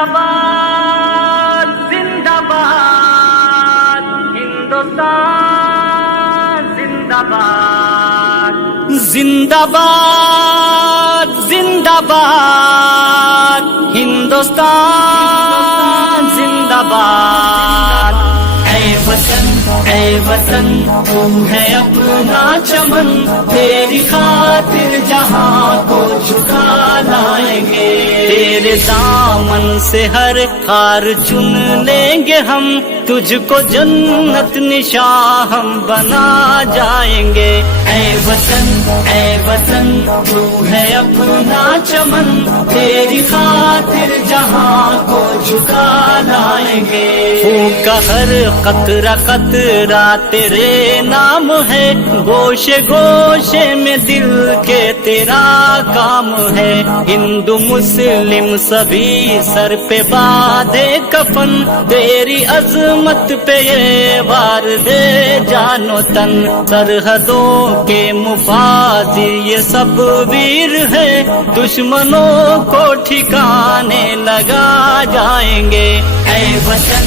जिंदाबाद जिंदाबाद हिंदुस्तान जिंदाबाद जिंदाबाद जिंदाबाद हिंदुस्तान जिंदाबाद। ऐ वतन तू है अपना चमन, तेरी खातिर जहां को झुका लाएंगे। तेरे दामन से हर हार चुन लेंगे हम, तुझको जन्नत निशान हम बना जाएंगे। ऐ वतन तू है अपना चमन, तेरी खातिर जहां को झुका लाएंगे। फूका हर कतरा कतरा तेरे नाम है, गोशे गोशे में दिल के तेरा काम है। हिंदू मुस्लिम सभी सर पे बांधे कफन, तेरी अजमत पे ये वार दे जानो तन। सरहदों के मुफाजी ये सब वीर है, दुश्मनों को ठिकाने लगा जाएंगे। ऐ वतन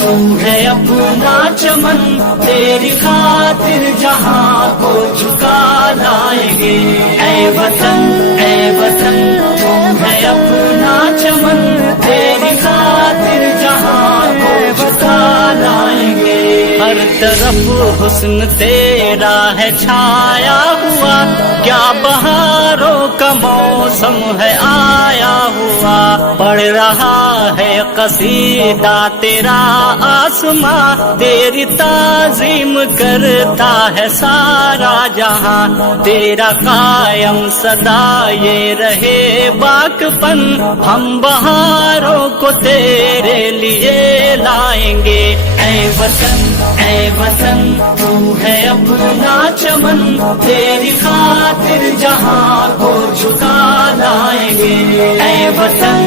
तू है अपना चमन, तेरी खातिर जहां को झुका लाएंगे। ऐ वतन तू है अपना चमन, तेरी खातिर जहां को झुका लाएंगे। हर तरफ हुस्न तेरा है छाया हुआ, क्या बहारों का मौसम है आया हुआ। पढ़ रहा है कसीदा तेरा आसमां, तेरी ताजीम करता है सारा जहां। तेरा कायम सदा ये रहे बाकपन, हम बहारों को तेरे लिए लाएंगे। ऐ वतन तू है अपना चमन, तेरी खातिर जहां को झुका लाएंगे। ऐ वतन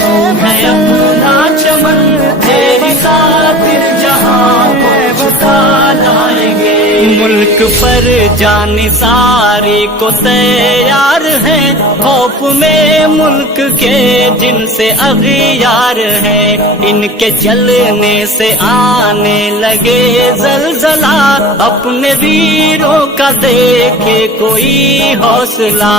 तू है अपना चमन, तेरी खातिर जहां को झुका लाएंगे। मुल्क पर जानी सारी को तैयार है, खौफ में मुल्क के जिनसे अगियार है। इनके जलने से आने लगे जलजला, अपने वीरों का देखे कोई हौसला।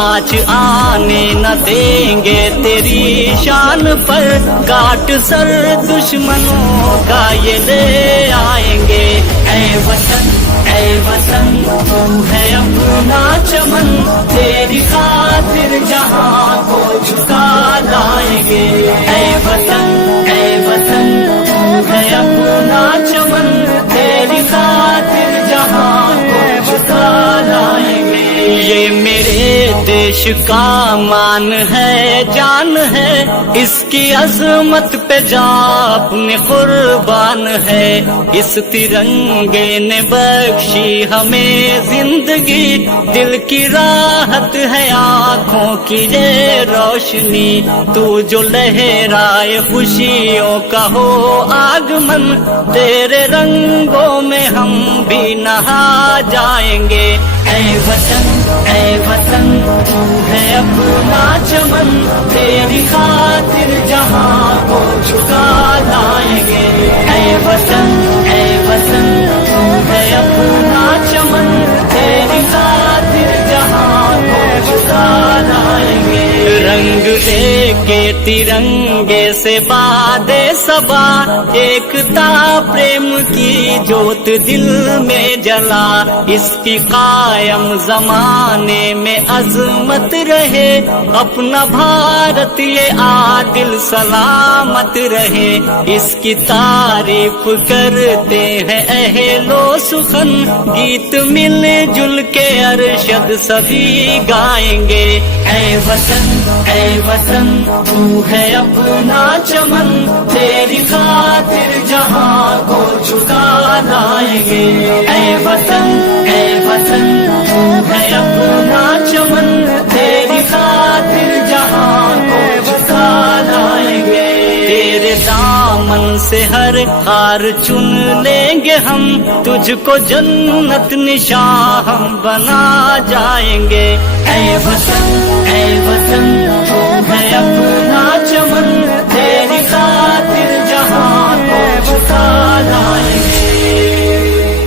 आज आने न देंगे तेरी शान पर, काट सर दुश्मनों का ये ले आएंगे। ऐ वतन तू है अपना चमन, तेरी खातिर जहां को झुका लाएंगे। ऐ वतन तू है अपना चमन, तेरी खातिर जहां को झुका लाएंगे। ये मेरे देश का मान है जान है, इसकी अजमत पे जान अपने कुर्बान है। इस तिरंगे ने बख्शी हमें जिंदगी, दिल की राहत है आँखों की ये रोशनी। तू जो लहराए खुशियों का हो आगमन, तेरे रंगों में हम भी नहा जाएंगे। ऐ वतन तू है अपना चमन, तेरी खातिर जहां को झुका लाएंगे। ऐ वतन तू है अपना चमन, तेरी खातिर जहां को झुका लाएंगे। रंग के तिरंगे से बादे सबा, एकता प्रेम की जोत दिल में जला। इसकी कायम जमाने में अजमत रहे, अपना भारत ये आदिल सलामत रहे। इसकी तारीफ करते हैं अहलो सुखन, गीत मिल जुल के अरशद सभी गाएंगे। ऐ वतन तू है अपना चमन, तेरी खातिर जहां को झुका लाएंगे। ऐ वतन तू है अपना चमन, तेरी खातिर जहां को झुका लाएंगे। तेरे दामन से हर हार चुन लेंगे हम, तुझको जन्नत निशान हम बना जाएंगे। ऐ वतन